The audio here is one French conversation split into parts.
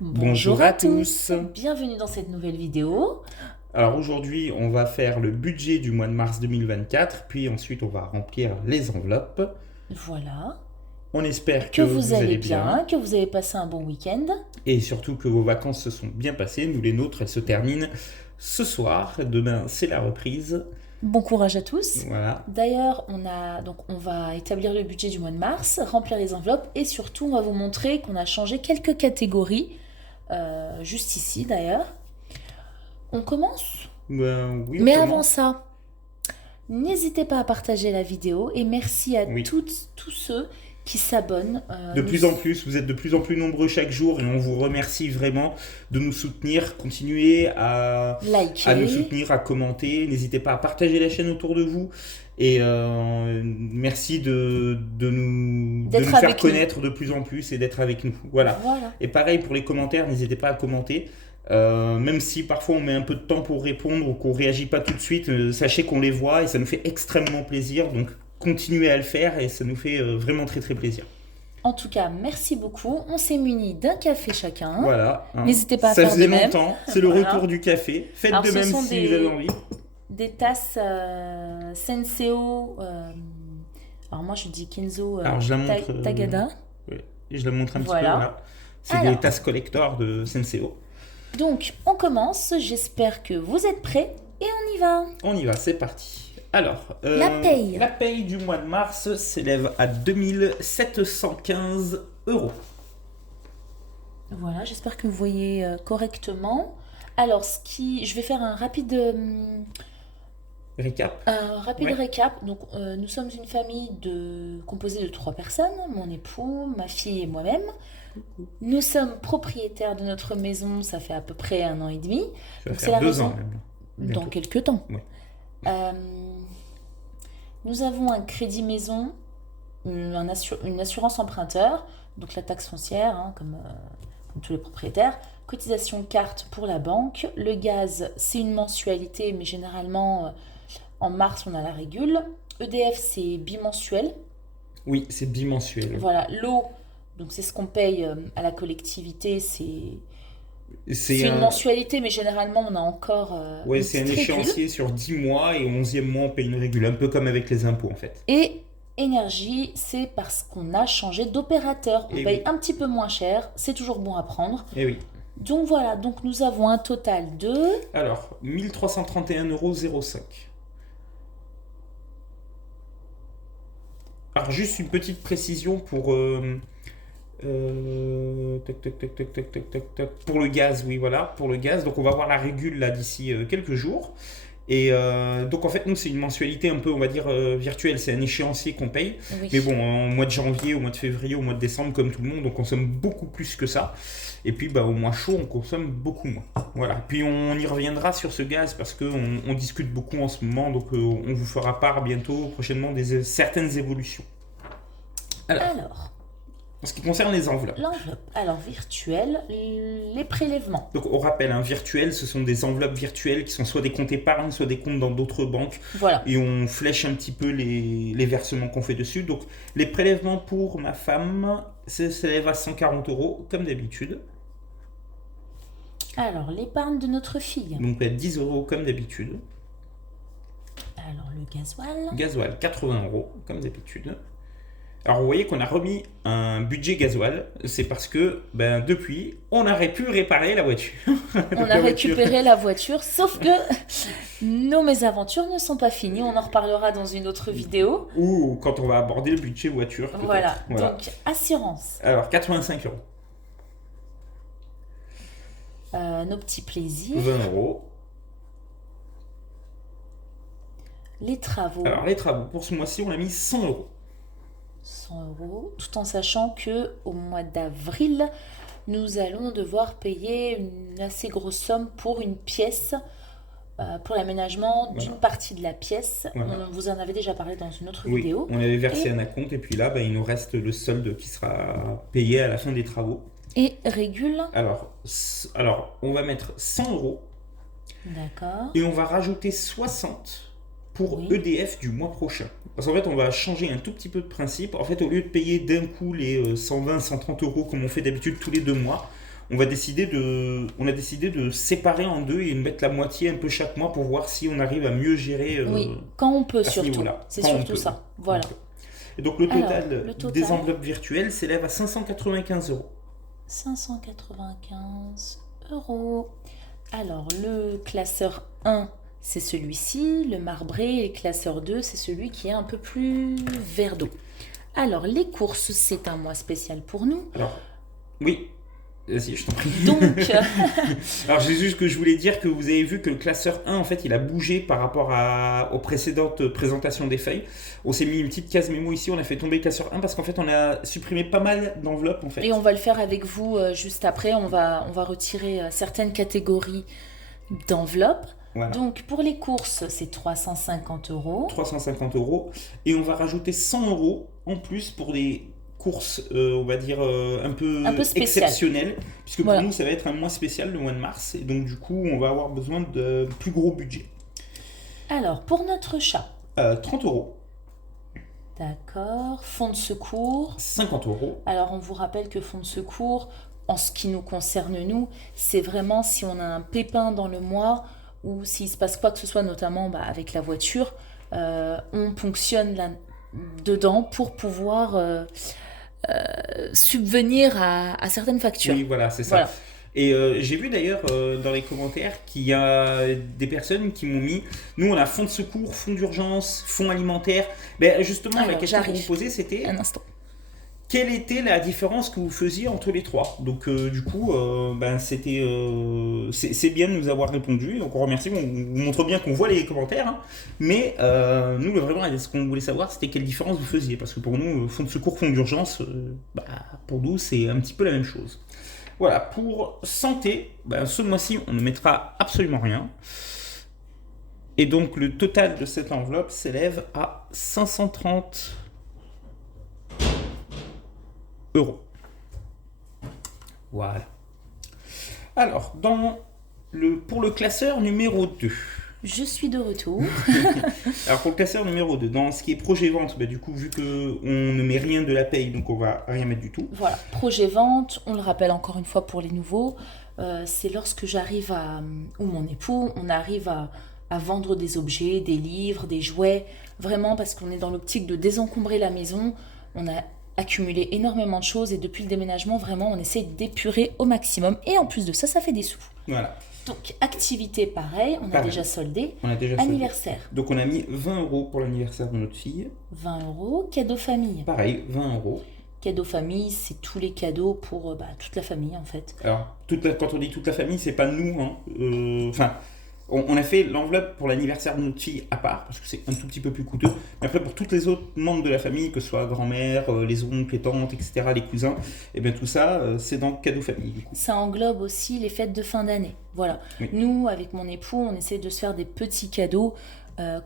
Bonjour à tous, bienvenue dans cette nouvelle vidéo. Alors aujourd'hui, on va faire le budget du mois de mars 2024, puis ensuite on va remplir les enveloppes. Voilà, On espère que que vous vous allez allez bien, bien que vous avez passé un bon week-end. et surtout que vos vacances se sont bien passées. Nous les nôtres, elles se terminent ce soir. Demain, c'est la reprise. Bon courage à tous. Voilà. D'ailleurs, on va établir le budget du mois de mars, remplir les enveloppes et surtout on va vous montrer qu'on a changé quelques catégories, juste ici d'ailleurs. On commence? Oui, Mais on avant commence. ça, n'hésitez pas à partager la vidéo et merci à Oui. tous ceux qui s'abonnent. De plus en plus, vous êtes de plus en plus nombreux chaque jour et on vous remercie vraiment de nous soutenir. Continuez à nous Liker. soutenir, à commenter. N'hésitez pas à partager la chaîne autour de vous. Et merci de nous D'être faire avec nous. connaître de plus en plus et d'être avec nous. Voilà. Voilà. Et pareil pour les commentaires, n'hésitez pas à commenter. Même si parfois on met un peu de temps pour répondre ou qu'on réagit pas tout de suite, sachez qu'on les voit et ça nous fait extrêmement plaisir. Donc continuez à le faire et ça nous fait vraiment très très plaisir. En tout cas, merci beaucoup. On s'est munis d'un café chacun. Voilà. N'hésitez pas à ça faire faisait de même. longtemps, c'est le Voilà. retour du café. Faites Alors, de ce même sont si vous avez envie. des tasses Senseo. Alors moi je dis Kenzo Alors je la montre. Tagada. Ouais, et je la montre un petit Voilà. peu. Voilà. C'est Alors. des tasses collector de Senseo. Donc on commence. J'espère que vous êtes prêts et on y va. On y va, c'est parti. Alors, La paye. La paye du mois de mars s'élève à 2715 €. Voilà, j'espère que vous voyez correctement. Alors, je vais faire un rapide Récap. Ouais. Ouais. Récap. Donc, nous sommes une famille composée de 3 personnes, mon époux, ma fille et moi-même. Nous sommes propriétaires de notre maison, ça fait à peu près 1 an et demi. Ça va Donc, c'est faire la 2 raison. ans même. Dans Bientôt. quelques temps. Ouais. Nous avons un crédit maison, une assurance emprunteur, donc la taxe foncière, hein, comme tous les propriétaires, cotisation carte pour la banque, le gaz c'est une mensualité, mais généralement en mars on a la régule, EDF c'est bimensuel, Oui, c'est bimensuel. voilà, l'eau, donc c'est ce qu'on paye à la collectivité, c'est C'est une un, mensualité, mais généralement on a encore ouais, une c'est un petite régule. échéancier sur 10 mois et au 11e mois on paye une régule, un peu comme avec les impôts en fait. Et énergie, c'est parce qu'on a changé d'opérateur. On Et paye oui. un petit peu moins cher, c'est toujours bon à prendre. Et oui. Donc voilà, donc nous avons un total de... Alors, 1331,05 €. Alors, juste une petite précision pour. Tac, tac, tac, tac, tac, tac, tac, tac. Pour le gaz, oui, voilà, pour le gaz. Donc, on va voir la régule là d'ici quelques jours. Et donc, en fait, nous, c'est une mensualité un peu, on va dire, virtuelle. C'est un échéancier qu'on paye. Oui. Mais bon, au mois de janvier, au mois de février, au mois de décembre, comme tout le monde, on consomme beaucoup plus que ça. Et puis, au mois chaud, on consomme beaucoup moins. Voilà. Puis, on y reviendra sur ce gaz parce qu'on discute beaucoup en ce moment. Donc, on vous fera part bientôt, prochainement, certaines évolutions. Alors, En ce qui concerne les enveloppes. l'enveloppe. Alors, virtuelle, les prélèvements. Donc, on rappelle, un virtuel, ce sont des enveloppes virtuelles qui sont soit des comptes épargne, soit des comptes dans d'autres banques. Voilà. Et on flèche un petit peu les versements qu'on fait dessus. Donc, les prélèvements pour ma femme, ça s'élève à 140 €, comme d'habitude. Alors, l'épargne de notre fille. Donc, 10 €, comme d'habitude. Alors, le gasoil. Gasoil, 80 €, comme d'habitude. Alors, vous voyez qu'on a remis un budget gasoil. C'est parce que, depuis, on aurait pu réparer la voiture. On a récupéré la voiture, sauf que nos mésaventures ne sont pas finies. On en reparlera dans une autre vidéo. Ou quand on va aborder le budget voiture. peut-être. Voilà. Donc, assurance. Alors, 85 €. Nos petits plaisirs. 20 €. Les travaux. Alors, les travaux, pour ce mois-ci, on a mis 100 €. 100 €, tout en sachant que au mois d'avril, nous allons devoir payer une assez grosse somme pour une pièce, pour l'aménagement d'une partie de la pièce. Voilà. On vous en avait déjà parlé dans une autre Oui, vidéo. on avait versé Et- un acompte et puis là, il nous reste le solde qui sera payé à la fin des travaux. Et régule, Alors, on va mettre 100 € d'accord. et on va rajouter 60 pour Oui. EDF du mois prochain. Parce qu'en fait, on va changer un tout petit peu de principe. En fait, au lieu de payer d'un coup les 120, 130 € comme on fait d'habitude tous les 2 mois, on a décidé de séparer en deux et de mettre la moitié un peu chaque mois pour voir si on arrive à mieux gérer Oui, quand on peut à ce surtout. niveau-là. C'est Quand on surtout peut. ça. Voilà. Et donc le Alors, total le des total, enveloppes virtuelles s'élève à 595 euros. 595 euros. Alors, le classeur 1, c'est celui-ci. Le marbré. Et le classeur 2, c'est celui qui est un peu plus vert d'eau. Alors, les courses, c'est un mois spécial pour nous. Alors, oui, vas-y, je t'en prie. Donc, Alors, c'est juste que je voulais dire que vous avez vu que le classeur 1, en fait, il a bougé par rapport aux précédentes présentations des feuilles. On s'est mis une petite case mémo ici, on a fait tomber le classeur 1 parce qu'en fait, on a supprimé pas mal d'enveloppes, en fait. et on va le faire avec vous juste après. On va retirer certaines catégories d'enveloppes. Voilà. Donc, pour les courses, c'est 350 euros. 350 euros. Et on va rajouter 100 euros en plus pour des courses, on va dire, un peu spéciales. exceptionnelles. Puisque Voilà. pour nous, ça va être un mois spécial, le mois de mars. Et donc, du coup, on va avoir besoin de plus gros budget. Alors, pour notre chat, 30 euros. d'accord. Fonds de secours. 50 euros. Alors, on vous rappelle que fonds de secours, en ce qui nous concerne, nous, c'est vraiment si on a un pépin dans le mois ou s'il se passe quoi que ce soit, notamment avec la voiture, on ponctionne dedans pour pouvoir subvenir à certaines factures. Oui, voilà, c'est ça. Voilà. Et j'ai vu d'ailleurs dans les commentaires qu'il y a des personnes qui m'ont mis, nous on a fonds de secours, fonds d'urgence, fonds alimentaire. Ben justement, la Alors, question qu'on j'arrive. vous posait, c'était Un instant. quelle était la différence que vous faisiez entre les trois. Donc du coup, c'était, c'est bien de nous avoir répondu. Donc on remercie, on vous montre bien qu'on voit les commentaires. Hein. Mais nous, vraiment, ce qu'on voulait savoir, c'était quelle différence vous faisiez. Parce que pour nous, fonds de secours, fonds d'urgence, pour nous, c'est un petit peu la même chose. Voilà, pour santé, ce mois-ci, on ne mettra absolument rien. Et donc, le total de cette enveloppe s'élève à 530 euros. Voilà. Alors, pour le classeur numéro 2. Je suis de retour. Alors, pour le classeur numéro 2, dans ce qui est projet vente, du coup, vu qu'on ne met rien de la paye, donc on va rien mettre du tout. Voilà, projet vente, on le rappelle encore une fois pour les nouveaux, c'est lorsque j'arrive ou mon époux, on arrive à vendre des objets, des livres, des jouets, vraiment parce qu'on est dans l'optique de désencombrer la maison. On a accumulé énormément de choses et depuis le déménagement, vraiment, on essaie d'épurer au maximum. Et en plus de ça, ça fait des sous. Voilà. Donc, activité, pareil, on a Pareil. déjà soldé. On a déjà soldé. Anniversaire, Donc, on a mis 20 euros pour l'anniversaire de notre fille. 20 euros. Cadeau famille. Pareil, 20 euros. Cadeau famille, c'est tous les cadeaux pour toute la famille, en fait. Alors, quand on dit toute la famille, c'est pas nous. Hein. On a fait l'enveloppe pour l'anniversaire de notre fille à part, parce que c'est un tout petit peu plus coûteux. Mais après, pour tous les autres membres de la famille, que ce soit grand-mère, les oncles, les tantes, etc., les cousins, et bien tout ça, c'est dans cadeau famille, du coup. Ça englobe aussi les fêtes de fin d'année. Voilà. Oui. Nous, avec mon époux, on essaie de se faire des petits cadeaux,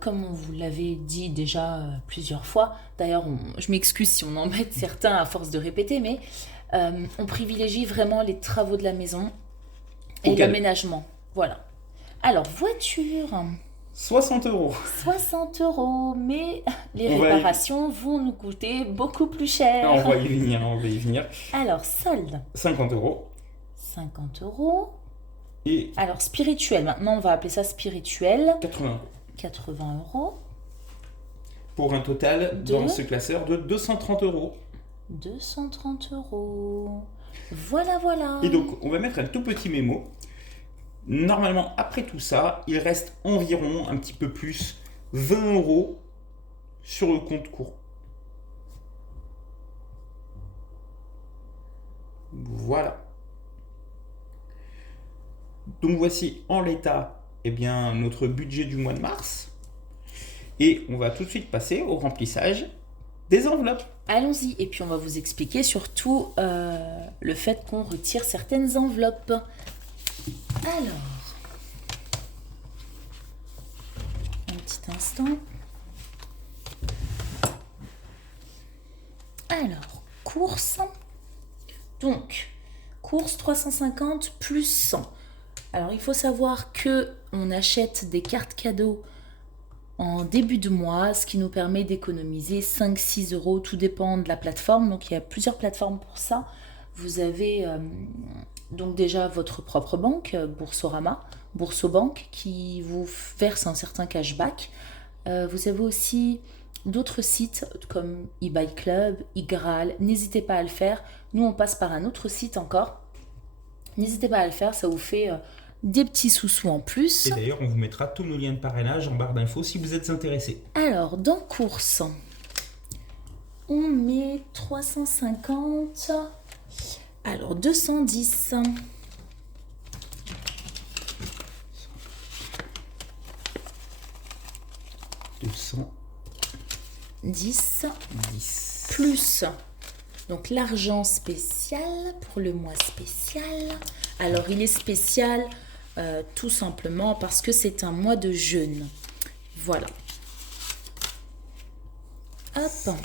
comme on vous l'avait dit déjà plusieurs fois. D'ailleurs, je m'excuse si on embête certains à force de répéter, mais on privilégie vraiment les travaux de la maison et Ok. l'aménagement. Voilà. Alors, voiture, 60 euros. 60 euros, mais les On va y- réparations vont nous coûter beaucoup plus cher. On va y venir, on va y venir. Alors, solde, 50 euros. 50 euros. Et Alors, spirituel, maintenant on va appeler ça spirituel, 80 euros. 80 euros, Pour un total, De dans ce classeur, de 230 euros. 230 euros. Voilà, voilà. Et donc, on va mettre un tout petit mémo. Normalement, après tout ça, il reste environ un petit peu plus 20 euros sur le compte courant. Voilà. Donc voici en l'état notre budget du mois de mars. Et on va tout de suite passer au remplissage des enveloppes. Allons-y, et puis on va vous expliquer surtout le fait qu'on retire certaines enveloppes. Alors, un petit instant. Alors, course. Donc, course 350 plus 100. Alors, il faut savoir que on achète des cartes cadeaux en début de mois, ce qui nous permet d'économiser 5-6 euros, tout dépend de la plateforme. Donc, il y a plusieurs plateformes pour ça. Vous avez Donc déjà votre propre banque, Boursorama, Boursobank, qui vous verse un certain cashback. Vous avez aussi d'autres sites comme eBay Club, iGraal. N'hésitez pas à le faire. Nous, on passe par un autre site encore. N'hésitez pas à le faire, ça vous fait des petits sous-sous en plus. Et d'ailleurs, on vous mettra tous nos liens de parrainage en barre d'infos si vous êtes intéressés. Alors, dans course, on met 350. Alors, 210. 10 10. plus donc l'argent spécial pour le mois spécial. Alors il est spécial tout simplement parce que c'est un mois de jeûne. Voilà. Hop.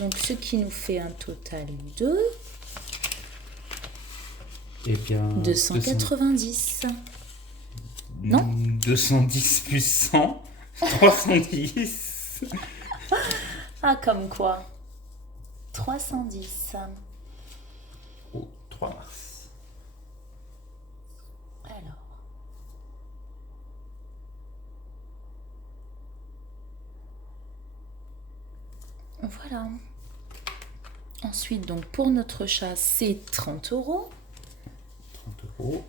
Donc ce qui nous fait un total de Eh bien, 290. Non 210 plus 100, 310. Ah, comme quoi 310. Au 3 mars. Alors. Voilà. Ensuite, donc pour notre chat, c'est 30 euros. 30 euros.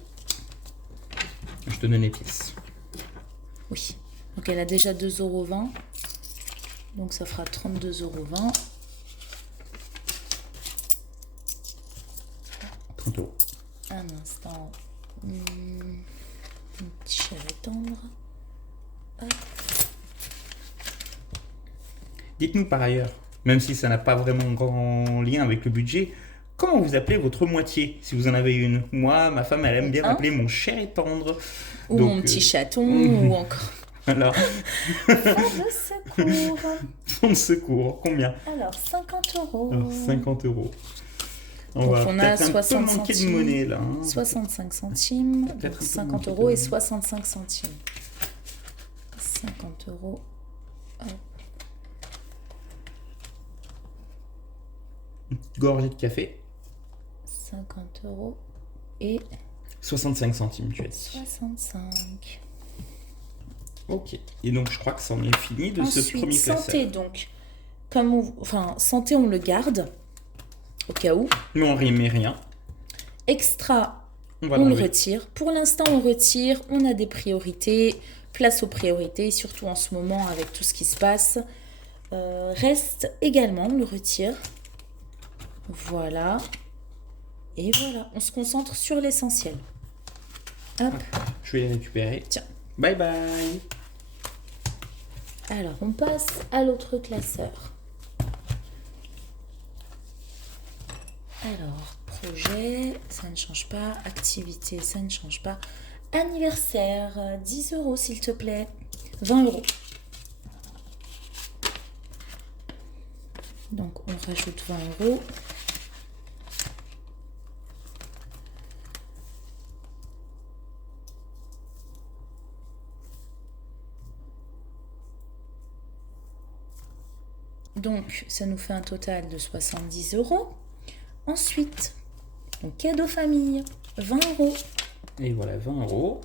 Je te donne les pièces. Oui. Donc elle a déjà 2,20 euros. Donc ça fera 32,20 euros. 30 euros. Un instant. Un petit chalet tendre. Hop. Dites-nous par ailleurs, même si ça n'a pas vraiment grand lien avec le budget, comment vous appelez votre moitié, si vous en avez une? Moi, ma femme, elle aime bien m'appeler mon cher et tendre. Ou Donc, mon petit chaton, ou encore. Voilà. Fonds de secours. Fonds de secours, combien? Alors, 50 euros. Alors, 50 euros. Donc, va on a peut-être 60 un peu manquer de centimes. monnaie, là. Hein. 65 centimes. Peut-être Donc un peu 50 manquer euros de- et 65 centimes. 50 euros. Hop. Une petite gorgée de café. 50 euros et 65 centimes, tu as dit. 65. Ok. Et donc, je crois que c'en est fini de ce Ensuite, premier classeur. santé, donc. Santé, on le garde. Au cas où. Mais on ne met rien. Extra, On va on le l'enlever. retire. Pour l'instant, on retire. On a des priorités. Place aux priorités, surtout en ce moment avec tout ce qui se passe. Reste également, on le retire. Voilà. Et voilà, on se concentre sur l'essentiel. Hop. Je vais les récupérer. Tiens. Bye bye. Alors, on passe à l'autre classeur. Alors, projet, ça ne change pas. Activité, ça ne change pas. Anniversaire, 10 euros s'il te plaît. 20 euros. Donc, on rajoute 20 euros. Donc, ça nous fait un total de 70 euros. Ensuite, donc cadeau famille, 20 euros. Et voilà, 20 euros.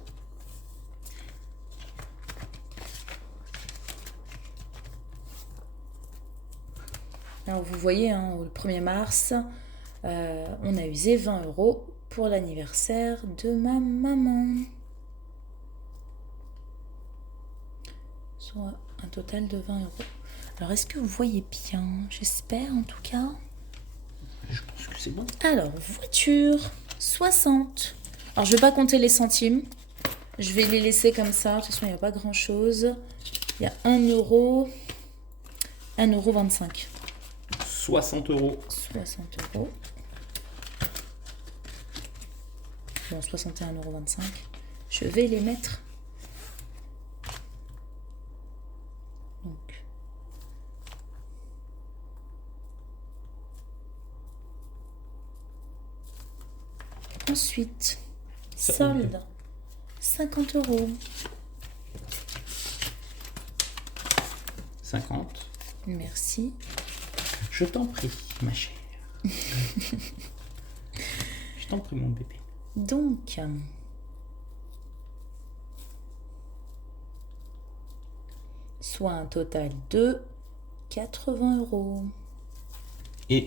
Alors, vous voyez, hein, le 1er mars, on a usé 20 euros pour l'anniversaire de ma maman. Soit un total de 20 euros. Alors, est-ce que vous voyez bien? J'espère, en tout cas. Je pense que c'est bon. Alors, voiture, 60. Alors, je vais pas compter les centimes. Je vais les laisser comme ça. De toute façon, il n'y a pas grand-chose. Il y a 1 euro. 1,25 €. 60 euros. 60 euros. Bon, 61,25 €. Je vais les mettre. Donc. Ensuite, solde. 50 euros. 50. Merci. Je t'en prie, ma chère. t'en prie, mon bébé. Donc, soit un total de 80 euros. Et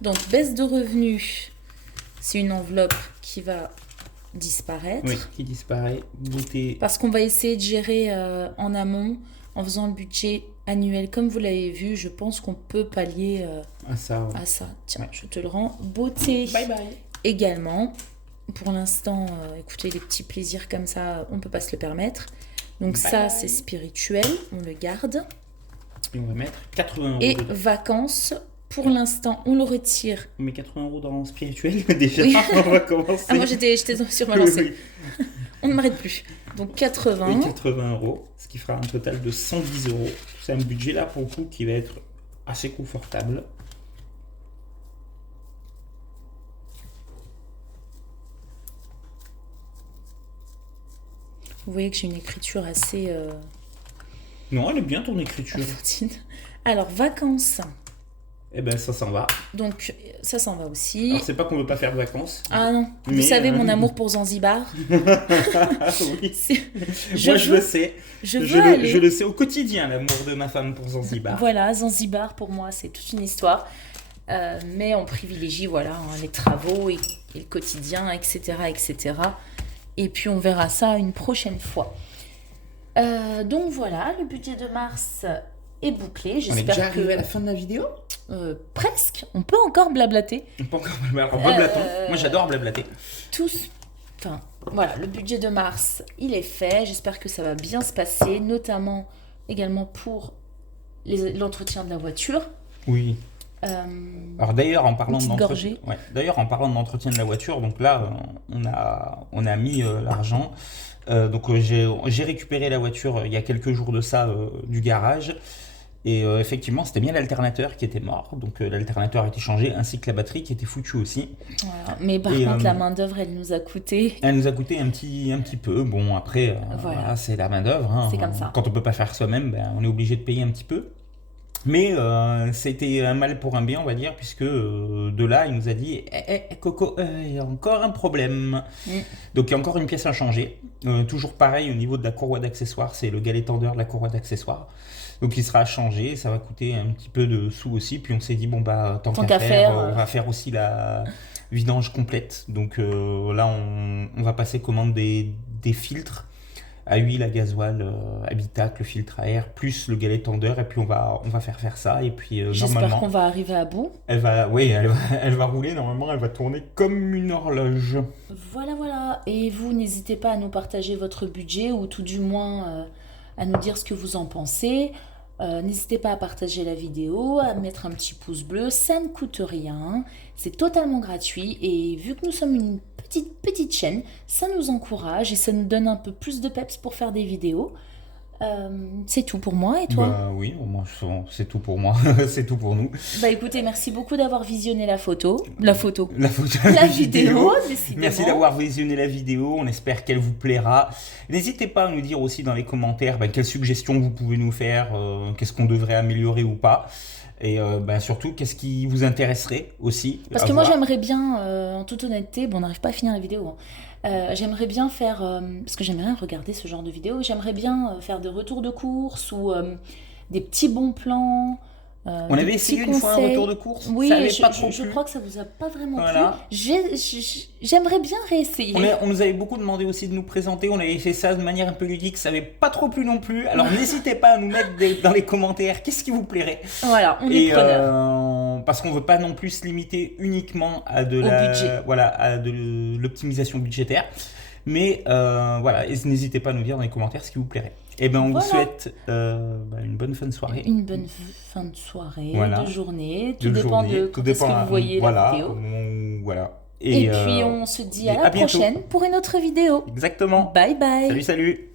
Donc, baisse de revenus, c'est une enveloppe qui va disparaître. oui, qui disparaît. Beauté. Parce qu'on va essayer de gérer en amont, en faisant le budget annuel. Comme vous l'avez vu, je pense qu'on peut pallier Ah, ça. Ouais. à ça. Tiens, Ouais. je te le rends. Beauté Bye bye. également. Pour l'instant, écoutez, les petits plaisirs comme ça, on ne peut pas se le permettre. Donc Bye ça, bye. c'est spirituel, on le garde. Et on va mettre 80 euros. Et dedans. vacances, pour l'instant, on le retire. On met 80 euros dans le spirituel déjà. Oui. On va commencer. Ah, moi, j'étais sur ma Oui, lancée. oui. On ne m'arrête plus. Donc 80. Oui, 80 euros, ce qui fera un total de 110 euros. C'est un budget là pour le coup qui va être assez confortable. Vous voyez que j'ai une écriture assez Non, elle est bien ton écriture. enfantine. Alors, vacances. Eh ben ça s'en va. Donc, ça s'en va aussi. Alors c'est pas qu'on veut pas faire de vacances. Ah non, vous Mais, savez mon amour pour Zanzibar. Ah oui. C'est- Moi je veux- le sais. Je veux Je aller. le sais au quotidien, l'amour de ma femme pour Zanzibar. Voilà, Zanzibar pour moi, c'est toute une histoire. Mais on privilégie voilà, hein, les travaux et le quotidien, etc., etc. Et puis on verra ça une prochaine fois. Donc voilà, le budget de mars est bouclé. On est déjà J'espère arrivé que à la fin de la vidéo. presque, on peut encore blablater. Pas encore. Alors blablatons. Moi j'adore blablater. Tous, enfin voilà, le budget de mars, il est fait. J'espère que ça va bien se passer, notamment également pour l'entretien de la voiture. Oui. Alors d'ailleurs en parlant Petite d'entretien, gorgée. d'ailleurs en parlant de l'entretien de la voiture, donc là on a mis l'argent. Donc j'ai récupéré la voiture il y a quelques jours de ça du garage. Et effectivement, c'était bien l'alternateur qui était mort. Donc l'alternateur a été changé, ainsi que la batterie qui était foutue aussi. Voilà. Mais par Et, contre, la main-d'œuvre, elle nous a coûté. Elle nous a coûté un petit peu. Bon, après, Voilà. voilà, c'est la main-d'œuvre. Hein. C'est comme ça. Quand on peut pas faire soi-même, ben, on est obligé de payer un petit peu. Mais c'était un mal pour un bien, on va dire, puisque de là, il nous a dit Coco, il y a encore un problème. Donc il y a encore une pièce à changer. Toujours pareil au niveau de la courroie d'accessoires, c'est le galet tendeur de la courroie d'accessoires. Donc il sera à changer, ça va coûter un petit peu de sous aussi. Puis on s'est dit, bon bah tant qu'à faire, on va faire aussi la vidange complète. Donc là, on va passer commande des filtres à huile, à gasoil, habitacle, filtre à air, plus le galet tendeur, et puis on va faire ça, et puis J'espère normalement, qu'on va arriver à bout. elle va rouler, normalement, elle va tourner comme une horloge. Voilà, voilà. Et vous, n'hésitez pas à nous partager votre budget, ou tout du moins à nous dire ce que vous en pensez. N'hésitez pas à partager la vidéo, à mettre un petit pouce bleu, ça ne coûte rien, c'est totalement gratuit, et vu que nous sommes une petite chaîne, ça nous encourage et ça nous donne un peu plus de peps pour faire des vidéos. C'est tout pour moi, et toi? Bah oui, moi, c'est tout pour moi, c'est tout pour nous. Bah écoutez, merci beaucoup d'avoir visionné la vidéo, La décidément. Merci d'avoir visionné la vidéo, on espère qu'elle vous plaira. N'hésitez pas à nous dire aussi dans les commentaires quelles suggestions vous pouvez nous faire, qu'est-ce qu'on devrait améliorer ou pas. Et surtout, qu'est-ce qui vous intéresserait aussi. Parce que moi j'aimerais bien, en toute honnêteté, bon on n'arrive pas à finir la vidéo, hein. J'aimerais bien faire, parce que j'aimerais bien regarder ce genre de vidéo, j'aimerais bien faire des retours de course ou des petits bons plans. On avait essayé une fois un retour de course, oui, ça avait pas trop je plu. crois que ça vous a pas vraiment Voilà. plu. J'aimerais bien réessayer. On nous avait beaucoup demandé aussi de nous présenter, on avait fait ça de manière un peu ludique, ça avait pas trop plu non plus. Alors n'hésitez pas à nous mettre dans les commentaires qu'est-ce qui vous plairait. Voilà, on est preneur. Parce qu'on veut pas non plus se limiter uniquement à budget. à de l'optimisation budgétaire. Mais voilà, et n'hésitez pas à nous dire dans les commentaires ce qui vous plairait. Et ben on vous souhaite une bonne fin de soirée. Une bonne fin de soirée, Voilà. de journée, tout dépend de quand est-ce que vous voyez la vidéo. Voilà. Et puis on se dit à la bientôt. prochaine pour une autre vidéo. Exactement. Bye bye. Salut.